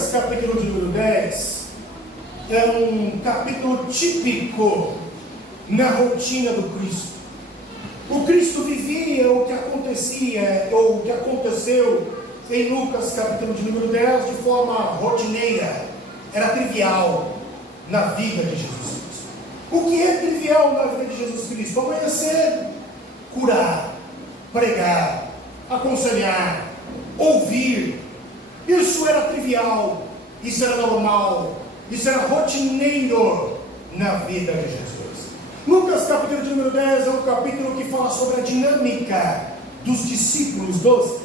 Lucas capítulo de número 10 é um capítulo típico na rotina do Cristo. O Cristo vivia o que acontecia, ou o que aconteceu em Lucas capítulo de número 10 de forma rotineira, era trivial na vida de Jesus Cristo. O que é trivial na vida de Jesus Cristo? Amanhecer, curar, pregar, aconselhar, ouvir. Isso era trivial, isso era normal, isso era rotineiro na vida de Jesus. Lucas capítulo de número 10 é um capítulo que fala sobre a dinâmica dos discípulos, dos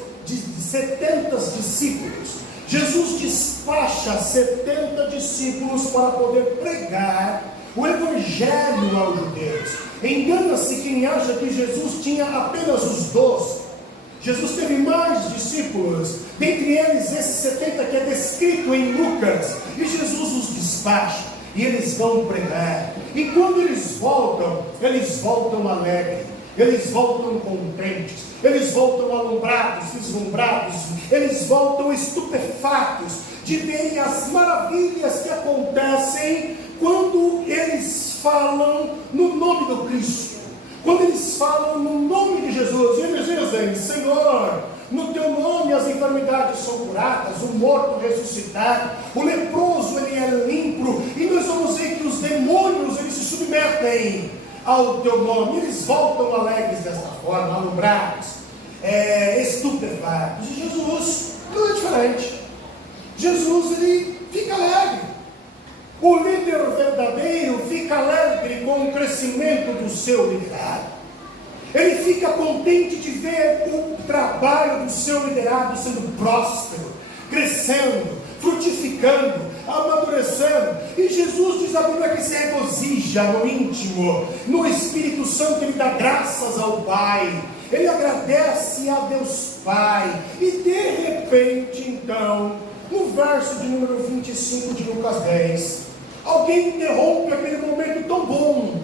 70 discípulos. Jesus despacha 70 discípulos para poder pregar o evangelho aos judeus. Engana-se quem acha que Jesus tinha apenas os 12. Jesus teve mais discípulos, dentre eles esses 70 que é descrito em Lucas, e Jesus os despacha, e eles vão pregar, e quando eles voltam alegres, eles voltam contentes, eles voltam alumbrados, vislumbrados, eles voltam estupefatos, de verem as maravilhas que acontecem, quando eles falam no nome do Cristo. Quando eles falam no nome de Jesus, e eles dizem: Senhor, no teu nome as enfermidades são curadas, o morto ressuscitado, o leproso ele é limpo, e nós vamos ver que os demônios eles se submetem ao teu nome. Eles voltam alegres desta forma, alumbrados, estupefatos. E Jesus não é diferente. Jesus ele fica alegre. O líder verdadeiro fica alegre com o crescimento do seu liderado. Ele fica contente de ver o trabalho do seu liderado sendo próspero, crescendo, frutificando, amadurecendo. E Jesus diz a Bíblia que se regozija no íntimo, no Espírito Santo. Ele dá graças ao Pai, ele agradece a Deus Pai. E de repente, então, no verso de número 25 de Lucas 10, alguém interrompe aquele momento tão bom,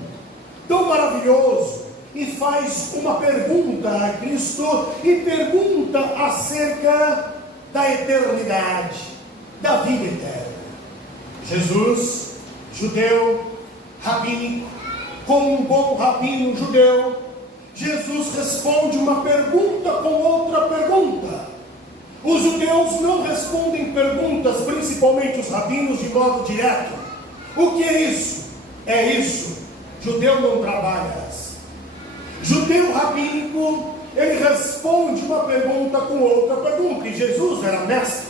tão maravilhoso, e faz uma pergunta a Cristo, e pergunta acerca da eternidade, da vida eterna. Jesus, judeu, rabínico, como um bom rabino judeu, Jesus responde uma pergunta com outra pergunta. Os judeus não respondem perguntas, principalmente os rabinos, de modo direto. O que é isso? É isso. Judeu não trabalha assim. Judeu rabínico, ele responde uma pergunta com outra pergunta. E Jesus era mestre,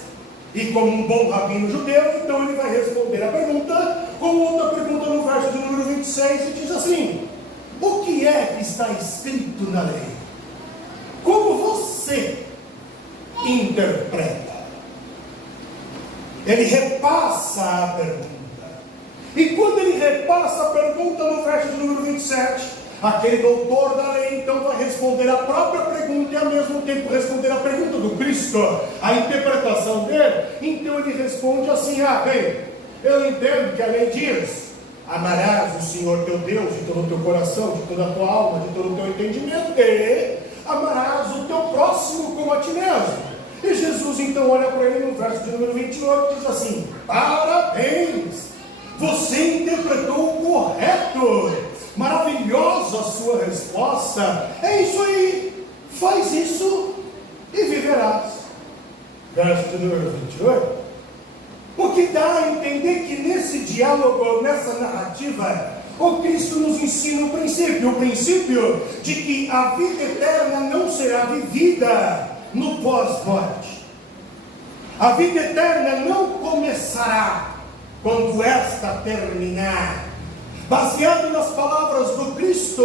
e como um bom rabino judeu, então ele vai responder a pergunta com outra pergunta no verso de número 26, e diz assim: o que é que está escrito na lei? Como você interpreta? Ele repassa a pergunta. E quando ele repassa a pergunta no verso de número 27, aquele doutor da lei então vai responder a própria pergunta e ao mesmo tempo responder a pergunta do Cristo, a interpretação dele. Então ele responde assim: bem, eu entendo que a lei diz: amarás o Senhor teu Deus de todo o teu coração, de toda a tua alma, de todo o teu entendimento, e amarás o teu próximo como a ti mesmo. E Jesus então olha para ele no verso de número 28 e diz assim: parabéns, você interpretou o correto. Maravilhosa a sua resposta. É isso aí, faz isso e viverás. Verso de número 28. O que dá a entender que nesse diálogo, nessa narrativa, o Cristo nos ensina o princípio de que a vida eterna não será vivida no pós-morte. A vida eterna não começará quando esta terminar. Baseado nas palavras do Cristo,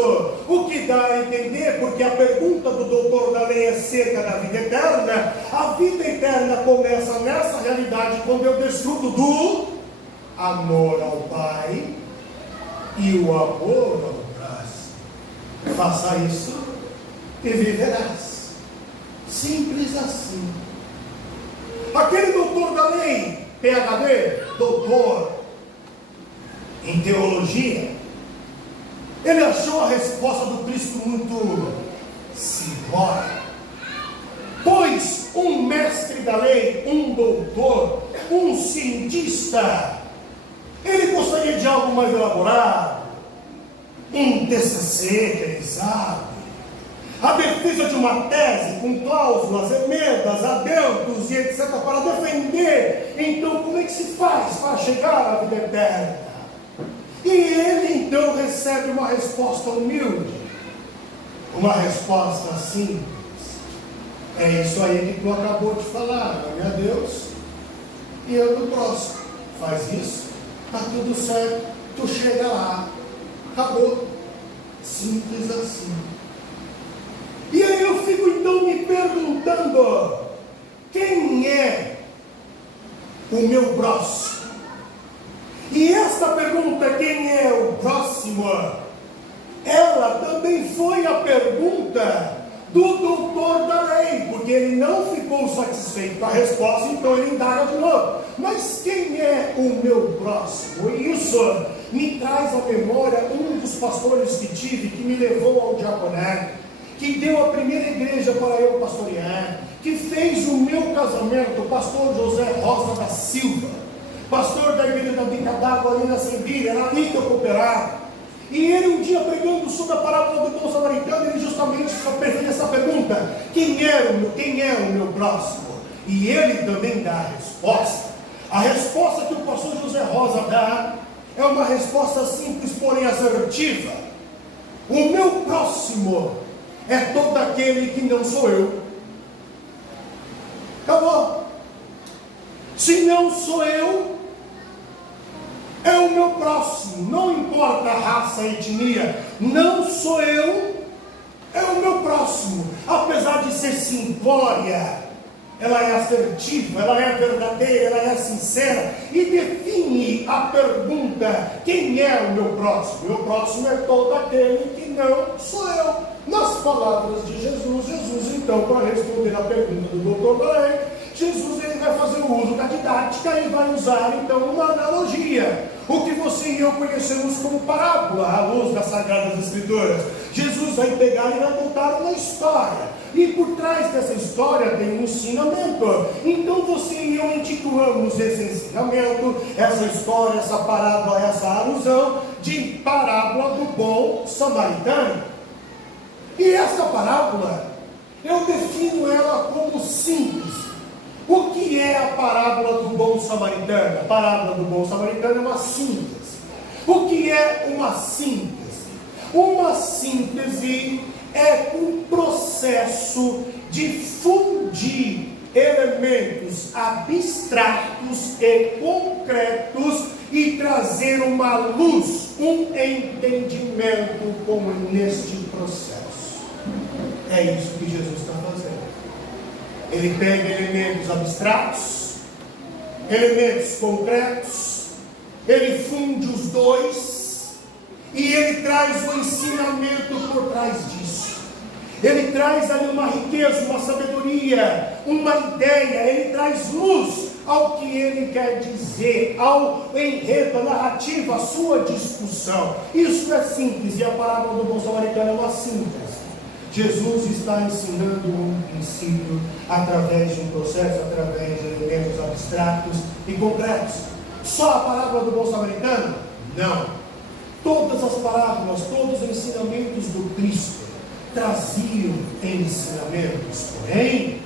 o que dá a entender, porque a pergunta do doutor da lei é acerca da vida eterna, a vida eterna começa nessa realidade, quando eu desfruto do amor ao Pai e o amor ao próximo. Faça isso e viverás. Simples assim. Aquele doutor da lei, PhD, doutor em teologia, ele achou a resposta do Cristo muito simplória. Pois um mestre da lei, um doutor, um cientista. Ele gostaria de algo mais elaborado, um TCC, quem sabe, a defesa de uma tese com cláusulas, emendas, adendos e etc. para defender. Então, como é que se faz para chegar à vida eterna? E ele então recebe uma resposta humilde, uma resposta simples. É isso aí que tu acabou de falar, não é, Deus? E eu no próximo. Faz isso, está tudo certo, tu chega lá, acabou. Simples assim. E aí eu fico então me perguntando, quem é o meu próximo? E esta pergunta, quem é o próximo, ela também foi a pergunta do doutor da lei, porque ele não ficou satisfeito com a resposta, então ele indaga de novo. Mas quem é o meu próximo? E isso me traz à memória um dos pastores que tive, que me levou ao diaconato, que deu a primeira igreja para eu pastorear, que fez o meu casamento, o pastor José Rosa da Silva, pastor da igreja da Bica d'Água ali na Sembilha, era ali que eu cooperava. E ele um dia pregando sobre a parábola do bom samaritano, ele justamente fez essa pergunta: quem é o meu próximo? E ele também dá a resposta. A resposta que o pastor José Rosa dá é uma resposta simples, porém assertiva. O meu próximo é todo aquele que não sou eu. Acabou. Se não sou eu, é o meu próximo. Não importa a raça, a etnia. Não sou eu, é o meu próximo. Apesar de ser simplória, ela é assertiva, ela é verdadeira, ela é sincera e define a pergunta: quem é o meu próximo? O meu próximo é todo aquele que não sou eu. Nas palavras de Jesus, então, para responder a pergunta do doutor da lei, Jesus ele vai fazer o uso da didática e vai usar então uma analogia, o que você e eu conhecemos como parábola, à luz das Sagradas Escrituras. Jesus vai pegar e vai contar uma história, e por trás dessa história tem um ensinamento. Então você e eu intitulamos esse ensinamento, essa história, essa parábola, essa alusão de parábola do bom samaritano. E essa parábola, eu defino ela como simples. O que é a parábola do bom samaritano? A parábola do bom samaritano é uma síntese. O que é uma síntese? Uma síntese é um processo de fundir elementos abstratos e concretos e trazer uma luz, um entendimento como neste processo. É isso que Jesus está fazendo. Ele pega elementos abstratos, elementos concretos, ele funde os dois e ele traz o ensinamento por trás disso. Ele traz ali uma riqueza, uma sabedoria, uma ideia, ele traz luz ao que ele quer dizer, ao enredo, a narrativa, a sua discussão. Isso é simples, e a parábola do bom samaritano é uma síntese. Jesus está ensinando um princípio através de um processo, através de elementos abstratos e concretos. Só a parábola do bom samaritano? Não. Todas as parábolas, todos os ensinamentos do Cristo traziam ensinamentos. Porém,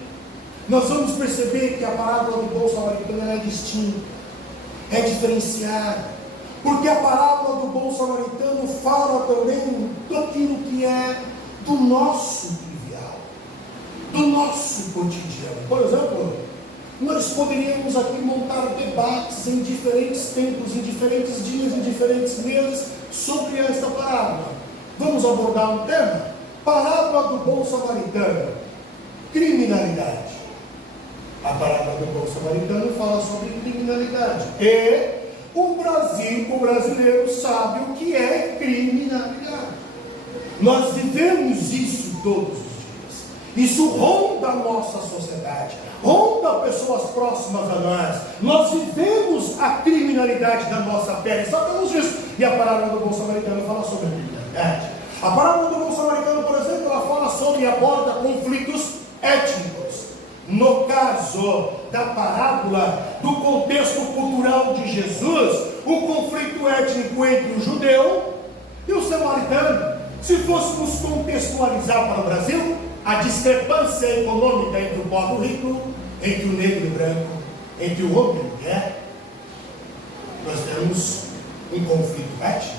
nós vamos perceber que a parábola do bom samaritano é distinta, é diferenciada, porque a parábola do bom samaritano fala também daquilo que é do nosso trivial, do nosso cotidiano. Por exemplo, nós poderíamos aqui montar debates em diferentes tempos, em diferentes dias, em diferentes meses, sobre esta parábola. Vamos abordar um tema? Parábola do bom samaritano, criminalidade. A parábola do bom samaritano fala sobre criminalidade. E o brasileiro sabe o que é criminalidade. Nós vivemos isso todos os dias. Isso ronda a nossa sociedade, ronda pessoas próximas a nós. Nós vivemos a criminalidade da nossa pele, sabemos disso. E a parábola do bom samaritano fala sobre a criminalidade. A parábola do bom samaritano, por exemplo, ela fala sobre e aborda conflitos étnicos. No caso da parábola, do contexto cultural de Jesus, o conflito étnico entre o judeu e o samaritano. Se fôssemos contextualizar para o Brasil, a discrepância econômica entre o pobre e o rico, entre o negro e o branco, entre o homem e a mulher, nós temos um conflito étnico,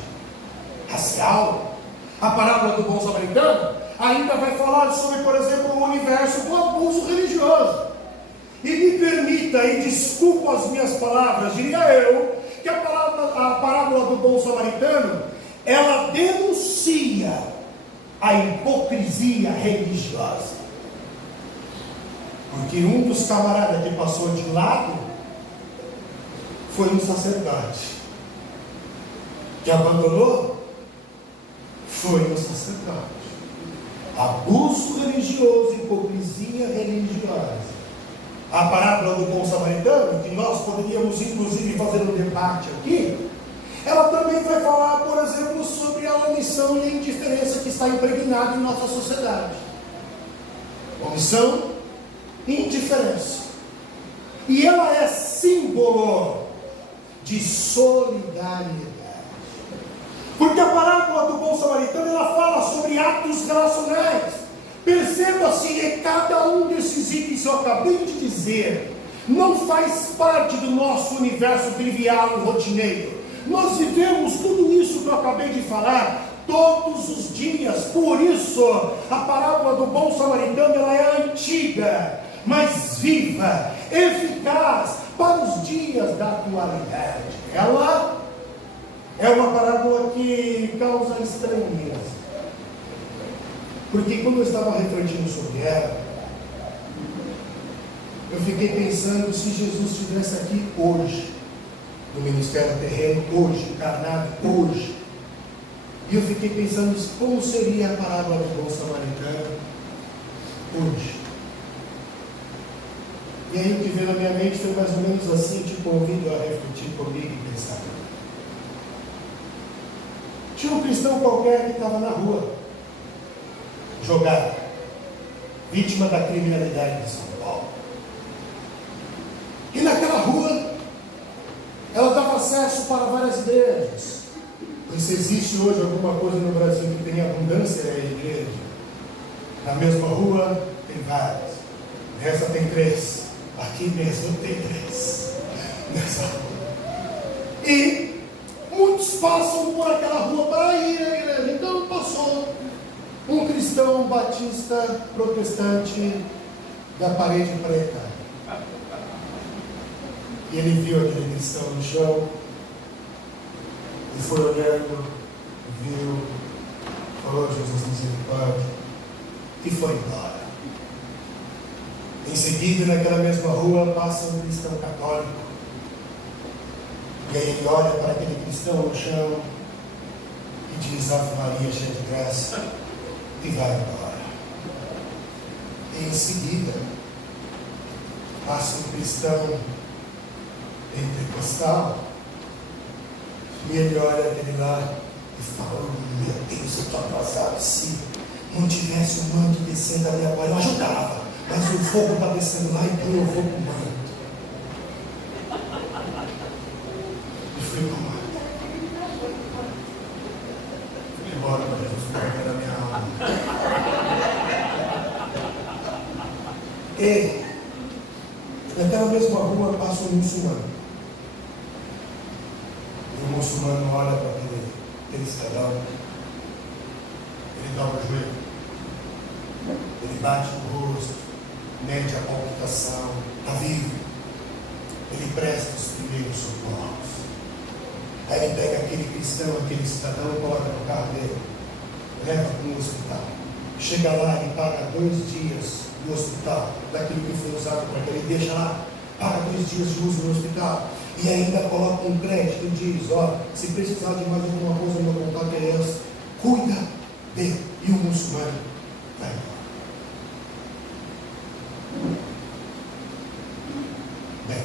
racial. A parábola do bom samaritano ainda vai falar sobre, por exemplo, o universo do abuso religioso. E me permita, e desculpa as minhas palavras, diria eu, que a parábola do bom samaritano, ela denuncia a hipocrisia religiosa. Porque um dos camaradas que passou de lado foi um sacerdote. Que abandonou foi um sacerdote. Abuso religioso, hipocrisia religiosa. A parábola do bom samaritano, que nós poderíamos inclusive fazer um debate aqui, ela também vai falar, por exemplo, sobre a omissão e a indiferença que está impregnada em nossa sociedade. Omissão e indiferença. E ela é símbolo de solidariedade. Porque a parábola do bom samaritano, ela fala sobre atos relacionais. Perceba-se que cada um desses itens que eu acabei de dizer não faz parte do nosso universo trivial e rotineiro. Nós vivemos tudo isso que eu acabei de falar todos os dias. Por isso, a parábola do bom samaritano, ela é antiga, mas viva, eficaz para os dias da atualidade. Ela é uma parábola que causa estranheza. Porque quando eu estava refletindo sobre ela, eu fiquei pensando se Jesus estivesse aqui hoje, no ministério terreno, hoje, encarnado hoje. E eu fiquei pensando como seria a parábola do bom samaritano hoje. E aí o que veio na minha mente foi mais ou menos assim, te convido a refletir comigo e pensar. Tinha um cristão qualquer que estava na rua, jogado, vítima da criminalidade de São Paulo. E naquela rua, ela dava acesso para várias igrejas. E se existe hoje alguma coisa no Brasil que tem abundância, é a igreja. Na mesma rua, tem várias. Nessa tem 3. Aqui mesmo tem 3. Nessa rua. E muitos passam por aquela rua para ir à igreja. Então passou um cristão batista protestante da parede preta. E ele viu aquele cristão no chão, e foi olhando, viu, falou: Jesus, misericórdia, e foi embora. Em seguida, naquela mesma rua, passa um cristão católico, e aí ele olha para aquele cristão no chão e diz: Ave Maria, cheia de graça, e vai embora. E em seguida, passa um cristão pentecostal, e ele olha aquele lá e fala: meu Deus, eu estou atrasado. Se não tivesse o manto descendo ali agora, eu ajudava, mas o fogo está descendo lá, então eu vou para o manto. E fui para o manto. Fui embora para Jesus ficar na minha alma. E naquela mesma rua passa um muçulmano. O muçulmano olha para aquele cidadão, ele dobra o joelho, ele bate no rosto, mede a palpitação, está vivo, ele presta os primeiros socorros. Aí ele pega aquele cristão, aquele cidadão, coloca no carro dele, leva para um hospital. Chega lá e paga 2 dias no hospital, daquilo que foi usado para ele, deixa lá, paga 2 dias de uso no hospital. E ainda coloca um crédito e diz: ó, se precisar de mais alguma coisa, meu contato é esse, cuida dele. E o muçulmano vai embora. Bem,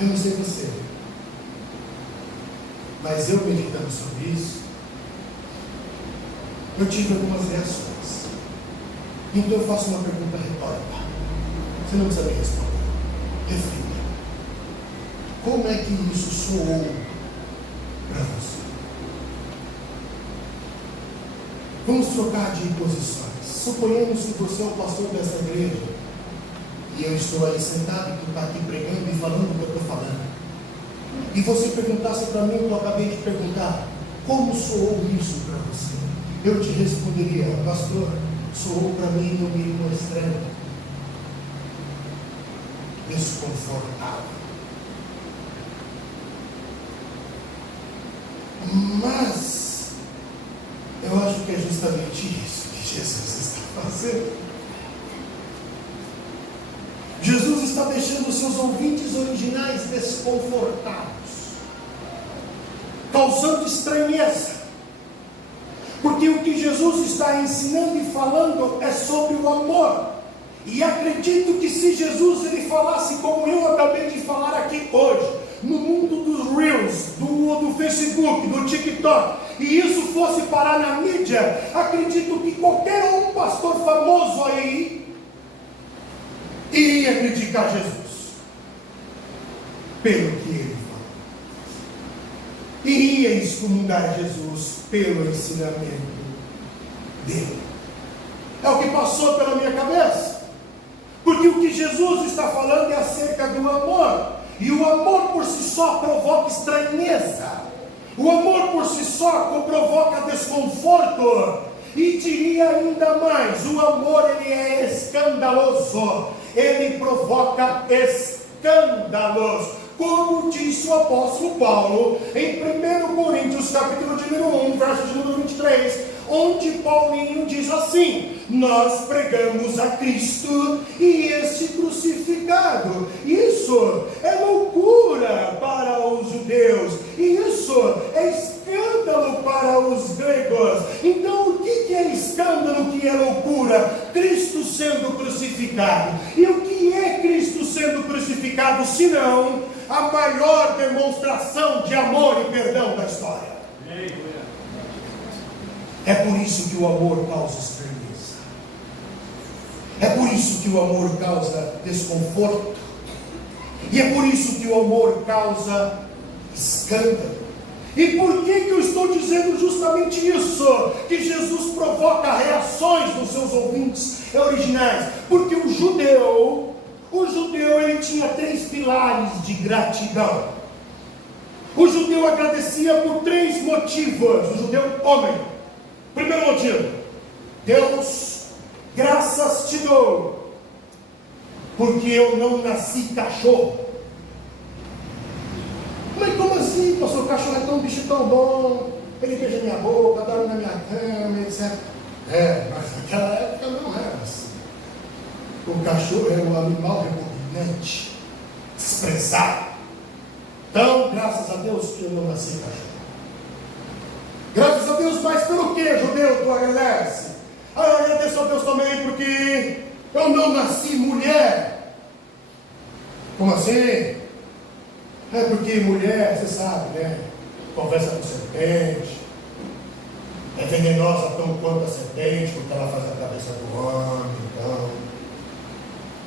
eu não sei você, mas eu, meditando sobre isso, eu tive algumas reações. Então eu faço uma pergunta retórica. Você não precisa me responder. Reflita. Como é que isso soou para você? Vamos trocar de posições. Suponhamos que você é o pastor dessa igreja e eu estou aí sentado e tu está aqui pregando e falando o que eu estou falando. E você perguntasse para mim o que eu acabei de perguntar: como soou isso para você? Eu te responderia: pastor, soou para mim no mínimo estranho, desconfortável. Mas eu acho que é justamente isso que Jesus está fazendo. Jesus está deixando os seus ouvintes originais desconfortados, causando estranheza, porque o que Jesus está ensinando e falando é sobre o amor. E acredito que se Jesus ele falasse como eu acabei de falar aqui hoje, no mundo dos Reels, do Facebook, do TikTok, e isso fosse parar na mídia, acredito que qualquer um pastor famoso aí iria criticar Jesus pelo que ele falou, iria excomungar Jesus pelo ensinamento dele. É o que passou pela minha cabeça, porque o que Jesus está falando é acerca do amor, e o amor por si só provoca estranheza, o amor por si só provoca desconforto, e diria ainda mais: o amor ele é escandaloso, ele provoca escândalos, como disse o apóstolo Paulo em 1 Coríntios capítulo de número 1, verso de número 23, onde Paulinho diz assim: nós pregamos a Cristo e este crucificado. Isso é loucura para os judeus, e isso é escândalo para os gregos. Então o que é escândalo, o que é loucura? Cristo sendo crucificado. E o que é Cristo sendo crucificado, senão a maior demonstração de amor e perdão da história? É por isso que o amor causa estranheza. É por isso que o amor causa desconforto. E é por isso que o amor causa escândalo. E por que eu estou dizendo justamente isso? Que Jesus provoca reações dos seus ouvintes originais. Porque o judeu ele tinha 3 pilares de gratidão. O judeu agradecia por 3 motivos. O judeu homem. Primeiro motivo: Deus, graças te dou, porque eu não nasci cachorro. Mas como assim, pastor? O cachorro é tão bicho tão bom, ele beija minha boca, dorme na minha cama, etc. Mas naquela época não era assim. O cachorro era um animal repugnante, desprezado. Então, graças a Deus que eu não nasci cachorro. Graças a Deus, mas pelo que, judeu, tu agradece? Eu agradeço a Deus também porque eu não nasci mulher. Como assim? É porque mulher, você sabe, né? Conversa com serpente, é venenosa tão quanto a serpente, porque ela faz a cabeça do homem. Então,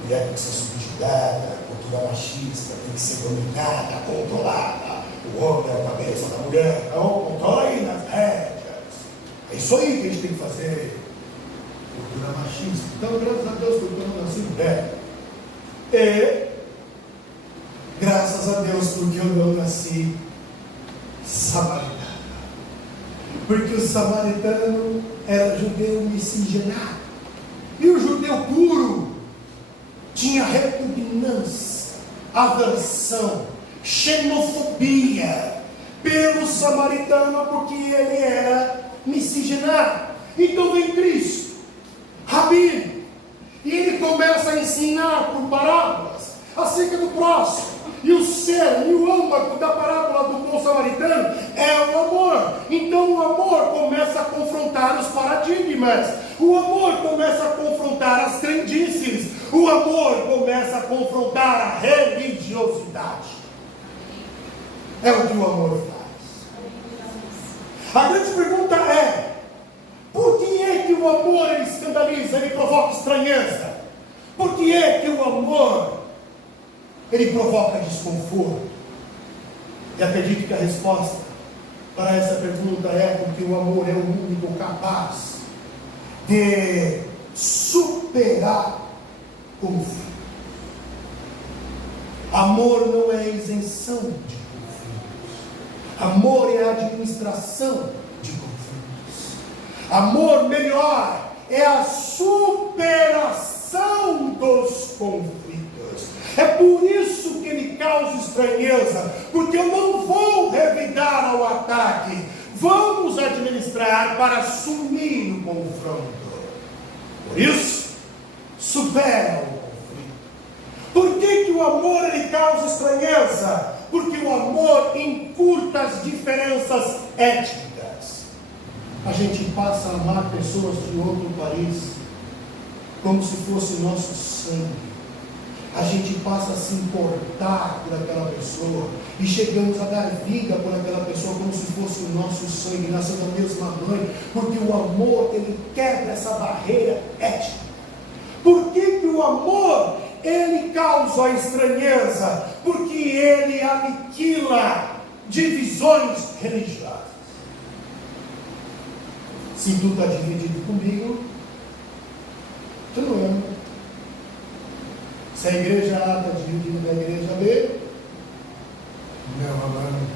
mulher tem que ser subjugada, cultura machista, tem que ser dominada, controlada. O homem é a cabeça da mulher, então controla aí nas rédeas. É isso aí que a gente tem que fazer. Cultura machista. Então, graças a Deus, porque eu não nasci mulher. E graças a Deus, porque eu não nasci samaritano. Porque o samaritano era judeu miscigenado. E o judeu puro tinha repugnância, aversão, xenofobia pelo samaritano, porque ele era miscigenado. Então vem Cristo, Rabi, e ele começa a ensinar por parábolas acerca do próximo. E o cerne, e o âmago da parábola do bom samaritano é o amor. Então o amor começa a confrontar os paradigmas, o amor começa a confrontar as crendices, o amor começa a confrontar a religiosidade. É o que o amor faz. A grande pergunta é: por que é que o o amor ele escandaliza, ele provoca estranheza? Por que é que o amor ele provoca desconforto? E acredito que a resposta para essa pergunta é porque o amor é o único capaz de superar conflito. Amor não é isenção de conflitos. Amor é a administração de conflitos. Amor melhor é a superação dos conflitos. É por isso que ele causa estranheza, porque eu não vou revidar ao ataque. Vamos administrar para assumir o confronto. Por isso, supera o conflito. Por que o amor ele causa estranheza? Porque o amor encurta as diferenças étnicas. A gente passa a amar pessoas de outro país como se fosse nosso sangue. A gente passa a se importar por aquela pessoa e chegamos a dar vida por aquela pessoa como se fosse o nosso sangue, nasceu da mesma mãe, porque o amor ele quebra essa barreira étnica. Por que o amor ele causa a estranheza? Porque ele aniquila divisões religiosas. Se tu está dividido comigo, tu não ama. Se a igreja A está dividida da igreja B, não amamos.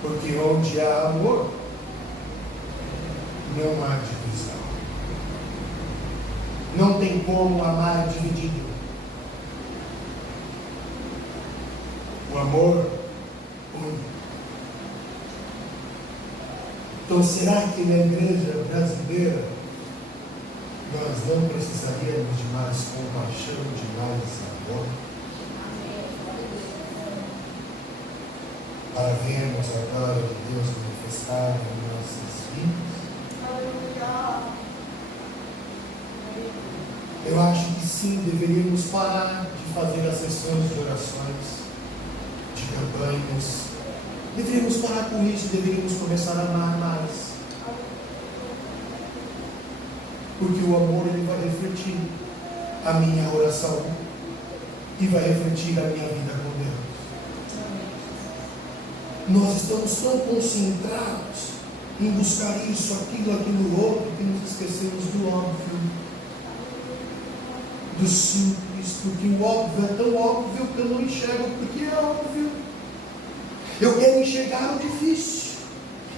Porque onde há amor, não há divisão. Não tem como amar dividido. O amor une. Então será que na igreja brasileira nós não precisaríamos de mais compaixão, de mais amor? Para vermos a glória de Deus manifestada em nossas vidas? Eu acho que sim, deveríamos parar de fazer as sessões de orações, de campanhas. Deveríamos parar com isso, deveríamos começar a amar mais. Porque o amor ele vai refletir a minha oração e vai refletir a minha vida com Deus. Nós estamos tão concentrados em buscar isso, aquilo outro, que nos esquecemos do óbvio, do simples, porque o óbvio é tão óbvio que eu não enxergo porque é óbvio. Eu quero enxergar o difícil.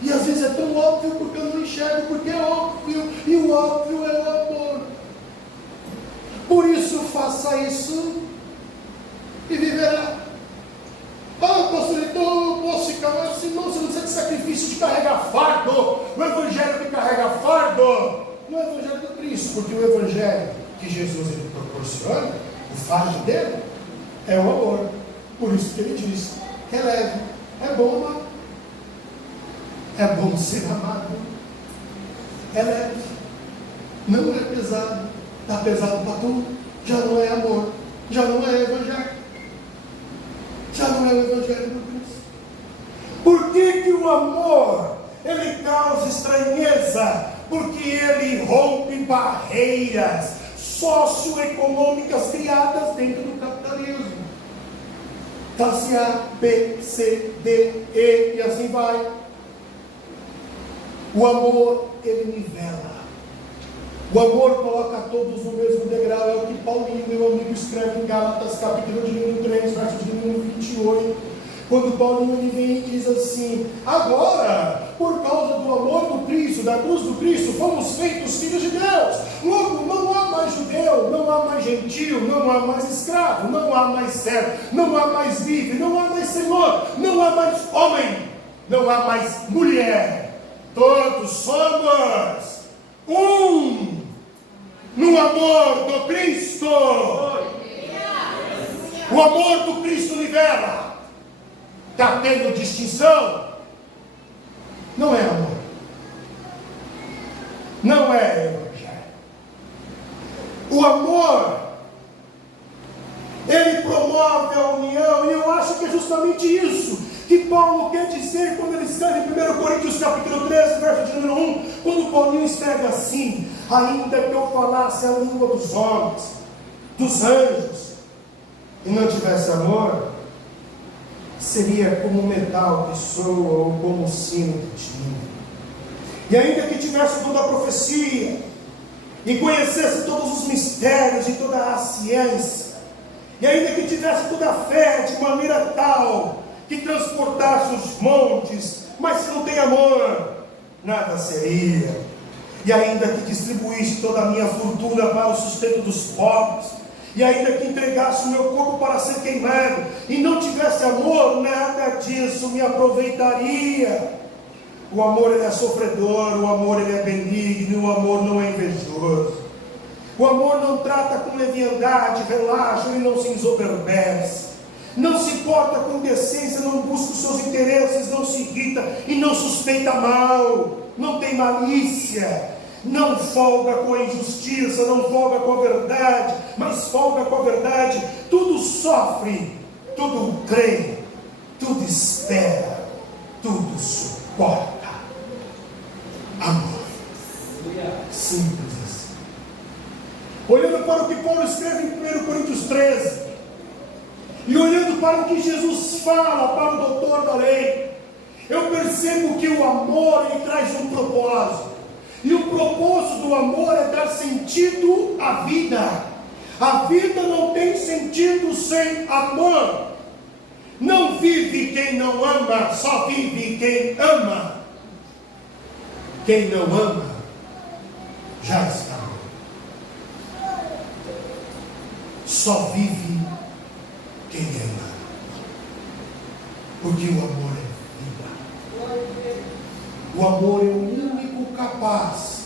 E às vezes é tão óbvio porque eu não enxergo, porque é óbvio, e o óbvio é o amor. Por isso faça isso e viverá. Pastor, então eu posso ficar assim, não, você não precisa de sacrifício de carregar fardo. O evangelho que carrega fardo não é o evangelho do Cristo, porque o evangelho que Jesus ele proporciona, o fardo dele, é o amor. Por isso que ele diz que é leve, é bom amar. É bom ser amado. É leve. Não é pesado. Está pesado para tu. Já não é amor. Já não é evangelho. Já não é o evangelho do Cristo. Por que o amor ele causa estranheza? Porque ele rompe barreiras socioeconômicas criadas dentro do capitalismo. Classe A, B, C, D, E e assim vai. O amor, ele nivela. O amor coloca todos no mesmo degrau. É o que Paulinho, meu amigo, escreve em Gálatas, capítulo de número 3, verso de número 28. Quando Paulinho ele vem e diz assim: agora, por causa do amor do Cristo, da cruz do Cristo, fomos feitos filhos de Deus. Logo, não há mais judeu, não há mais gentil, não há mais escravo, não há mais servo, não há mais livre, não há mais senhor, não há mais homem, não há mais mulher. Todos somos um no amor do Cristo. O amor do Cristo libera. Está tendo distinção? Não é amor. Não é evangelho. O amor, ele promove a união, e eu acho que é justamente isso que Paulo quer dizer quando ele escreve em 1 Coríntios capítulo 13, verso de número 1, quando Paulinho escreve assim: ainda que eu falasse a língua dos homens, dos anjos, e não tivesse amor, seria como metal que soa ou como um sino de timbre. E ainda que tivesse toda a profecia, e conhecesse todos os mistérios e toda a ciência, e ainda que tivesse toda a fé de maneira tal que transportasse os montes, mas se não tem amor, nada seria. E ainda que distribuísse toda a minha fortuna para o sustento dos pobres, e ainda que entregasse o meu corpo para ser queimado, e não tivesse amor, nada disso me aproveitaria. O amor ele é sofredor, o amor ele é benigno, o amor não é invejoso. O amor não trata com leviandade, relaxa, ele não se ensoberbece. Não se porta com decência, não busca os seus interesses, não se irrita e não suspeita mal, não tem malícia, não folga com a injustiça, não folga com a verdade, mas folga com a verdade. Tudo sofre, tudo crê, tudo espera, tudo suporta. Amor. Simples assim. Olhando para o que Paulo escreve em 1 Coríntios 13, e olhando para o que Jesus fala para o doutor da lei, eu percebo que o amor ele traz um propósito. E o propósito do amor é dar sentido à vida. A vida não tem sentido sem amor. Não vive quem não ama, só vive quem ama. Quem não ama, já está morto. Só vive quem ama. Porque o amor é vida. O amor é o único capaz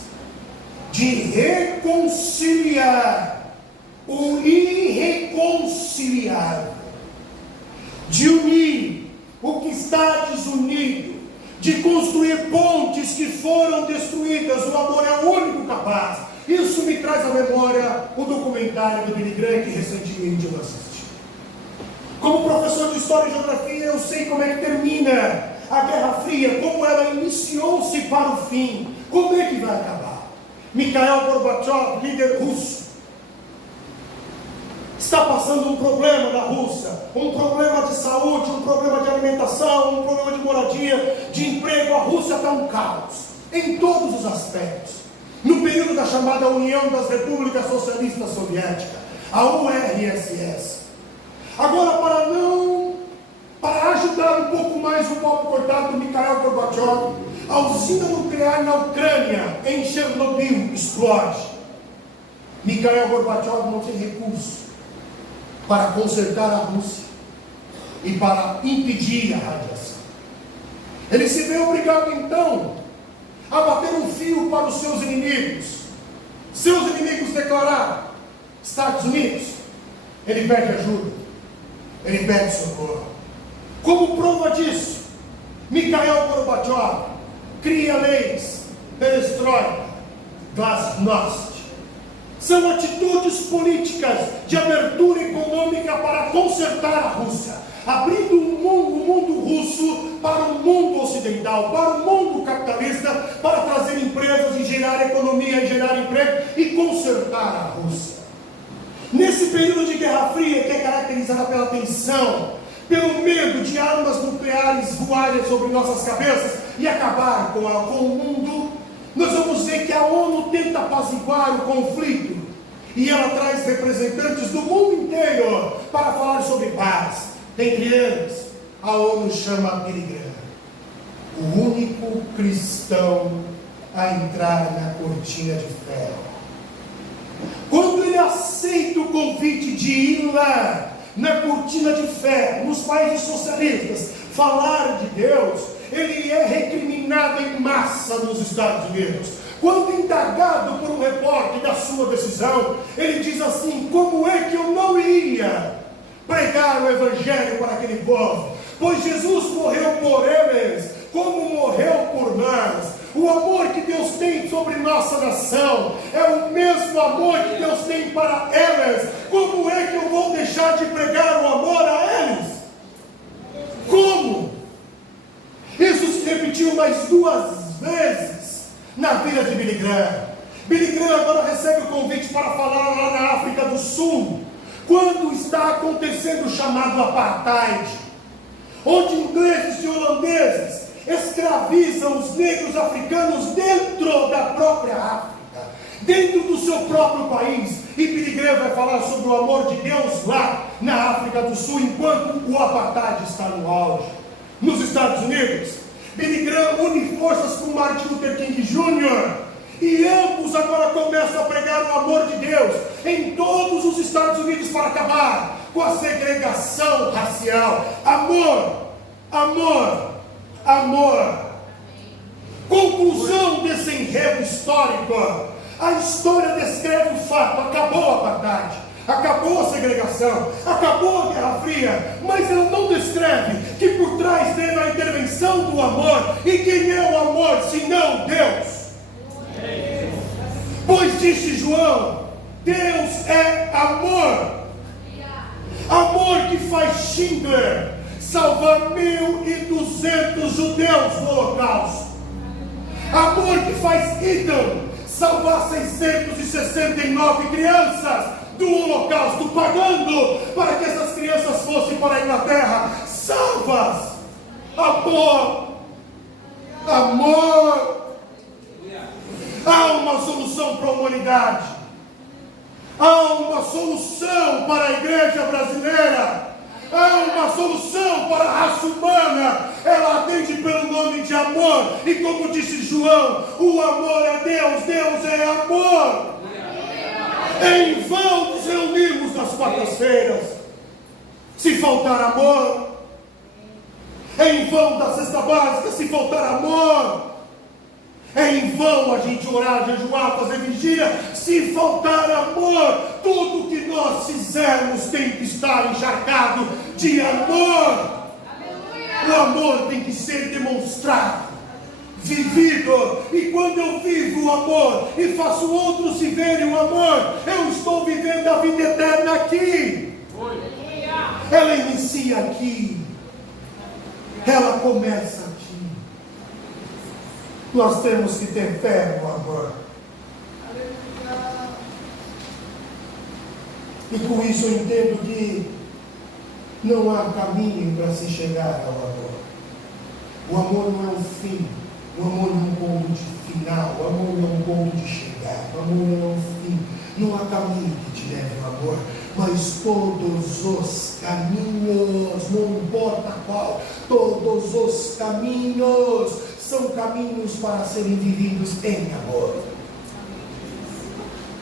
de reconciliar o irreconciliável, de unir o que está desunido, de construir pontes que foram destruídas. O amor é o único capaz. Isso me traz à memória o documentário do Billy Graham que recentemente eu assisti. Como professor de História e Geografia, eu sei como é que termina a Guerra Fria, como ela iniciou-se para o fim, como é que vai acabar. Mikhail Gorbachev, líder russo, está passando um problema na Rússia, um problema de saúde, um problema de alimentação, um problema de moradia, de emprego. A Rússia está um caos, em todos os aspectos. No período da chamada União das Repúblicas Socialistas Soviéticas, a URSS. Agora, para ajudar um pouco mais o pobre coitado do Mikhail Gorbachev, a usina nuclear na Ucrânia, em Chernobyl, explode. Mikhail Gorbachev não tem recurso para consertar a Rússia e para impedir a radiação. Ele se vê obrigado então a bater um fio para os seus inimigos. Seus inimigos declararam: Estados Unidos. Ele pede ajuda, ele pede socorro. Como prova disso, Mikhail Gorbachev cria leis, perestroika, glasnost. São atitudes políticas de abertura econômica para consertar a Rússia, abrindo o mundo russo para o mundo ocidental, para o mundo capitalista, para trazer empresas e gerar economia, e gerar emprego e consertar a Rússia. Nesse período de Guerra Fria, que é caracterizada pela tensão, pelo medo de armas nucleares voarem sobre nossas cabeças e acabar com o mundo, nós vamos ver que a ONU tenta apaziguar o conflito, e ela traz representantes do mundo inteiro para falar sobre paz. Dentre eles, a ONU chama Billy Graham, o único cristão a entrar na cortina de ferro. Quando ele aceita o convite de ir lá na cortina de ferro, nos países socialistas, falar de Deus, ele é recriminado em massa nos Estados Unidos. Quando indagado por um repórter da sua decisão, ele diz assim: como é que eu não iria pregar o Evangelho para aquele povo? Pois Jesus morreu por eles, como morreu por nós. O amor que Deus tem sobre nossa nação é o mesmo amor que Deus tem para eles. Como é que eu vou deixar de pregar o amor a eles? Como? mais 2 vezes na vida de Billy Graham. Billy Graham agora recebe o convite para falar lá na África do Sul, quando está acontecendo o chamado apartheid, onde ingleses e holandeses escravizam os negros africanos dentro da própria África, dentro do seu próprio país. E Billy Graham vai falar sobre o amor de Deus lá na África do Sul, enquanto o apartheid está no auge. Nos Estados Unidos, Billy Graham une forças com Martin Luther King Jr., e ambos agora começam a pregar o amor de Deus em todos os Estados Unidos para acabar com a segregação racial. Amor, amor, amor. Conclusão desse enredo histórico. A história descreve o fato: acabou o apartheid, acabou a segregação, acabou a Guerra Fria, mas ela não descreve que por trás teve a intervenção do amor. E quem é o amor senão Deus? Pois disse João: Deus é amor. Amor que faz Schindler salvar 1.200 judeus do Holocausto. Amor que faz Hitler salvar 669 crianças do Holocausto, pagando para que essas crianças fossem para a Inglaterra salvas. Amor, amor. Há uma solução para a humanidade, há uma solução para a igreja brasileira, há uma solução para a raça humana. Ela atende pelo nome de amor, e como disse João, o amor é Deus, Deus é amor. É em vão nos reunirmos nas quartas-feiras se faltar amor, é em vão da cesta básica se faltar amor. É em vão a gente orar, jejuar, fazer vigília, se faltar amor. Tudo que nós fizermos tem que estar encharcado de amor. O amor tem que ser demonstrado, vivido. E quando eu vivo o amor e faço outros viverem o amor, eu estou vivendo a vida eterna aqui. Ela inicia aqui, ela começa aqui. Nós temos que ter fé no amor. E com isso eu entendo que não há caminho para se chegar ao amor. O amor não é um fim. O amor não é um ponto de final. O amor não é um ponto de chegar. O amor não é um fim. Não há caminho que te leve ao amor. Mas todos os caminhos, não importa qual, todos os caminhos são caminhos para serem vividos em amor.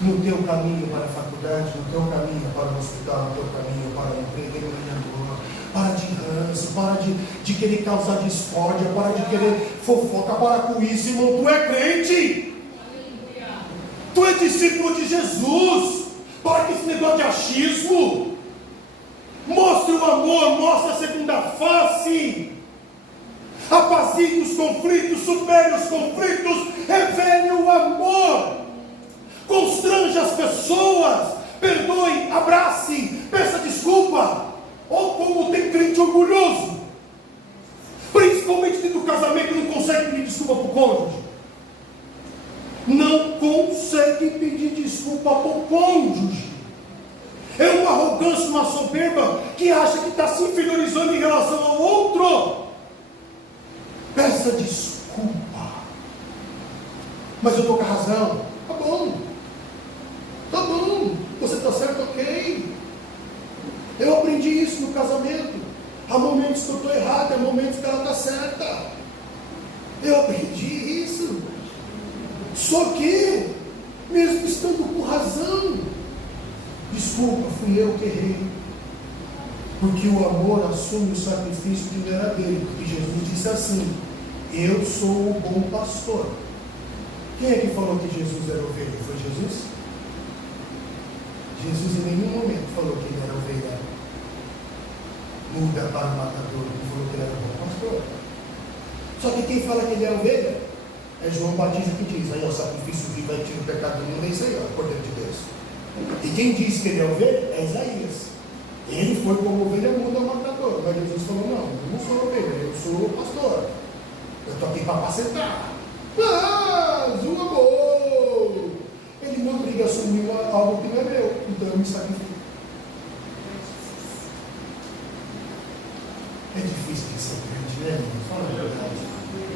No teu caminho para a faculdade, no teu caminho para o hospital, no teu caminho para o emprego, para de ranço, para de querer causar discórdia, para de querer fofoca, para com isso, irmão. Tu é crente, tu é discípulo de Jesus. Para que esse negócio de achismo, mostre o amor, mostre a segunda face, apazigue os conflitos, supere os conflitos, revele o amor, constranja as pessoas, perdoe, abrace, peça desculpa. Ou como tem crente orgulhoso, principalmente dentro do casamento, não consegue pedir desculpa para o cônjuge. Não consegue pedir desculpa para o cônjuge. É uma arrogância, uma soberba que acha que está se inferiorizando em relação ao outro. Peça desculpa. Mas eu estou com a razão. Tá bom. Tá bom. Você está certo, ok. Eu aprendi isso no casamento. Há momentos que eu estou errado, há momentos que ela está certa. Eu aprendi isso. Só que, mesmo estando com razão, desculpa, fui eu que errei. Porque o amor assume o sacrifício que não era dele. Porque Jesus disse assim: eu sou o bom pastor. Quem é que falou que Jesus era ovelha? Foi Jesus? Jesus em nenhum momento falou que ele era ovelha muda para o matador. Ele falou que ele era o bom pastor. Só que quem fala que ele é ovelha é João Batista, que diz: aí o sacrifício vivo aí tira o pecado do mundo, é isso aí, ó, o Cordeiro de Deus. E quem diz que ele é ovelha é Isaías. Ele foi como ovelha muda ao matador. Mas Jesus falou: não, eu não sou ovelha, eu sou o pastor. Eu estou aqui para apacentar. Mas o amor, ele não obriga a assumir algo que não é meu. Então eu me sacrifico. É difícil de ser crente, né, irmão? Fala a verdade.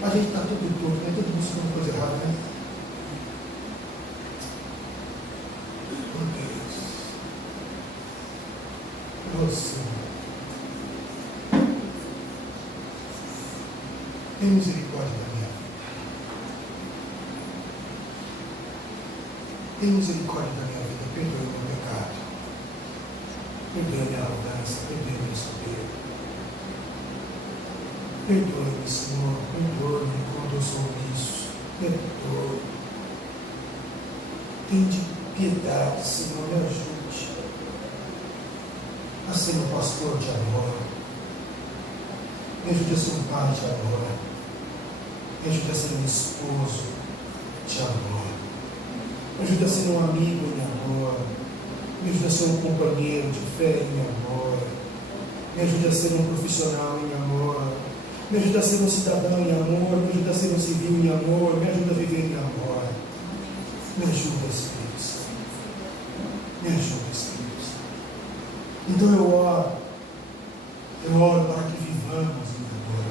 A gente está tudo torto, né? Todo mundo buscando coisa errada, né? Meu Deus. Senhor. Tem misericórdia da minha vida. Tem misericórdia da minha vida. Perdoe o meu pecado. Perdoe a minha arrogância. Perdoe o meu soberbo. Perdoe-me, Senhor. Perdoe-me quando eu sou isso. Perdoe. Tende piedade, Senhor. Me ajude a ser um pastor de amor. Me ajude a ser um pai de amor. Me ajude a ser um esposo de amor. Me ajude a ser um amigo em amor. Me ajude a ser um companheiro de fé em amor. Me ajude a ser um profissional em amor. Me ajude a ser um cidadão em amor. Me ajude a ser um civil em amor. Me ajude a viver em amor. Me ajuda, Espírito Santo. Me ajuda, Espírito Santo. Então eu oro para que vivamos em amor.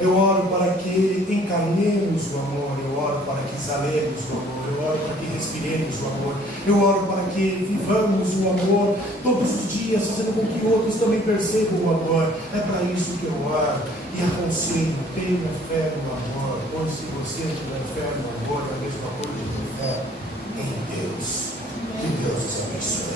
Eu oro para que encarnemos o amor. Eu oro para que exalemos o amor. Eu oro para que respiremos o amor. Eu oro para que vivamos o amor todos os dias, fazendo com que outros também percebam o amor. É para isso que eu oro e aconselho: tenha fé no amor, pois se você tiver fé no amor, é a mesma coisa de ter fé em Deus. Que Deus os abençoe.